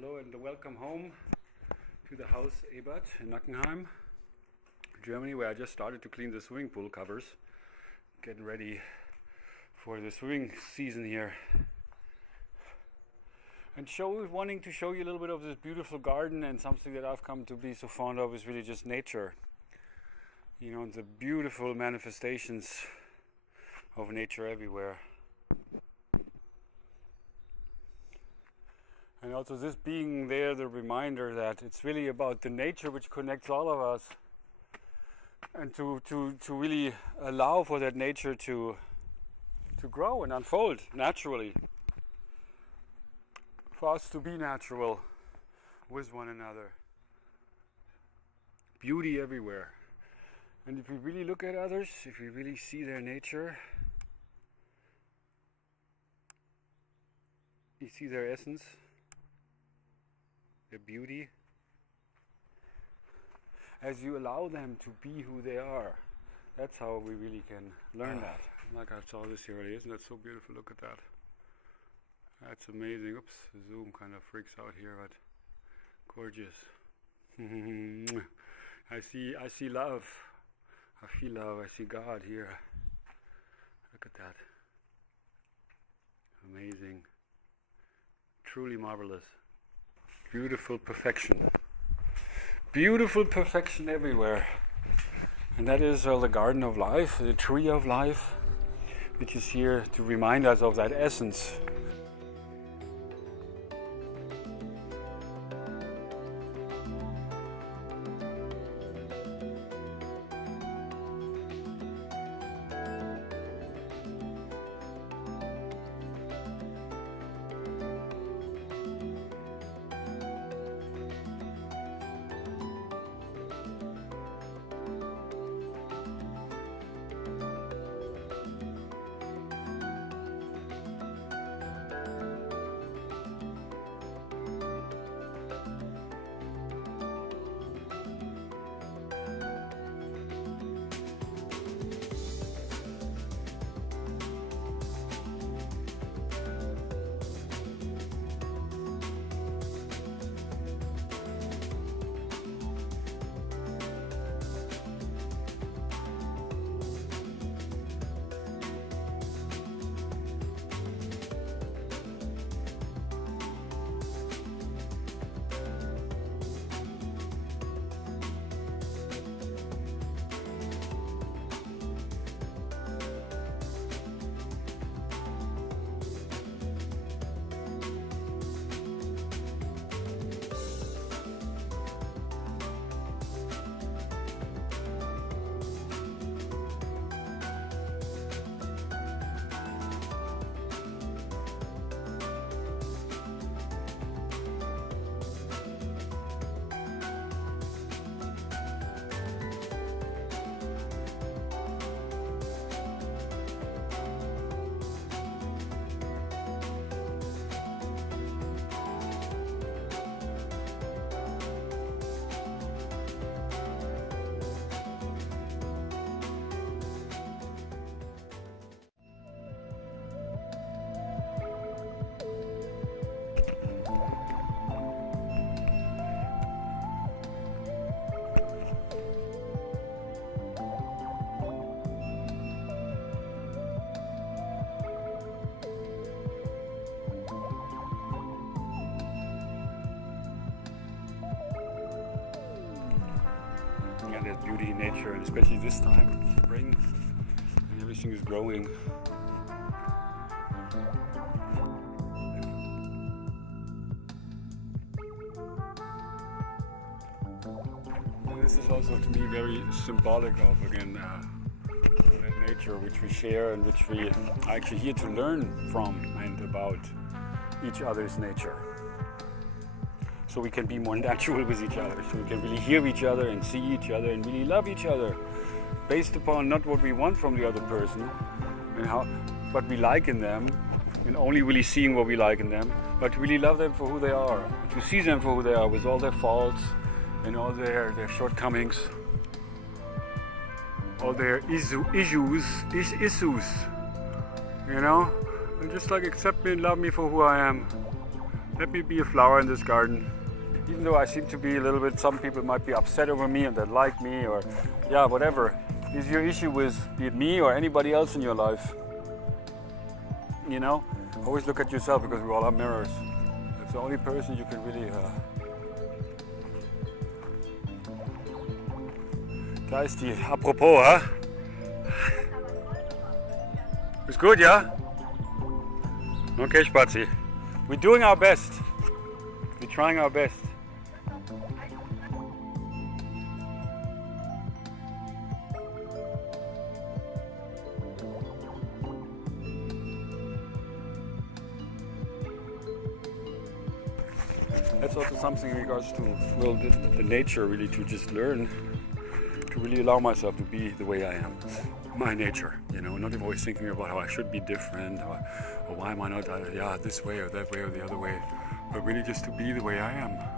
Hello and welcome home to the house Ebert in Nackenheim, Germany, where I just started to clean the swimming pool covers, getting ready for the swimming season here. And wanting to show you a little bit of this beautiful garden, and something that I've come to be so fond of is really just nature. You know, the beautiful manifestations of nature everywhere. And also this being there, the reminder that it's really about the nature which connects all of us, and to really allow for that nature to grow and unfold naturally. For us to be natural with one another. Beauty everywhere. And if we really look at others, if we really see their nature, you see their essence, their beauty, as you allow them to be who they are. That's how we really can learn that. Like I saw this here earlier, isn't that so beautiful? Look at that. That's amazing. Oops, the zoom kind of freaks out here, but gorgeous. I see love. I feel love. I see God here. Look at that. Amazing. Truly marvelous. Beautiful perfection. Beautiful perfection everywhere. And that is the garden of life, the tree of life, which is here to remind us of that essence. And there's beauty in nature, and especially this time, spring, and everything is growing. And this is also to me very symbolic of, again, that nature which we share and which we are actually here to learn from and about each other's nature. So we can be more natural with each other, so we can really hear each other and see each other and really love each other, based upon not what we want from the other person and what we like in them, and only really seeing what we like in them, but to really love them for who they are, to see them for who they are, with all their faults and all their shortcomings, all their issues, you know, and just like accept me and love me for who I am. Let me be a flower in this garden. Even though I seem to be a little bit, some people might be upset over me and they like me, or yeah, whatever is your issue with, be it me or anybody else in your life. You know, always look at yourself, because we all are mirrors. That's the only person you can really Da ist die, apropos, ha? Ist gut, ja? Okay, Spazi. We're doing our best. We're trying our best. That's also something in regards to, well, the nature, really, to just learn to really allow myself to be the way I am, my nature, you know, not always thinking about how I should be different, or why am I not, this way or that way or the other way, but really just to be the way I am.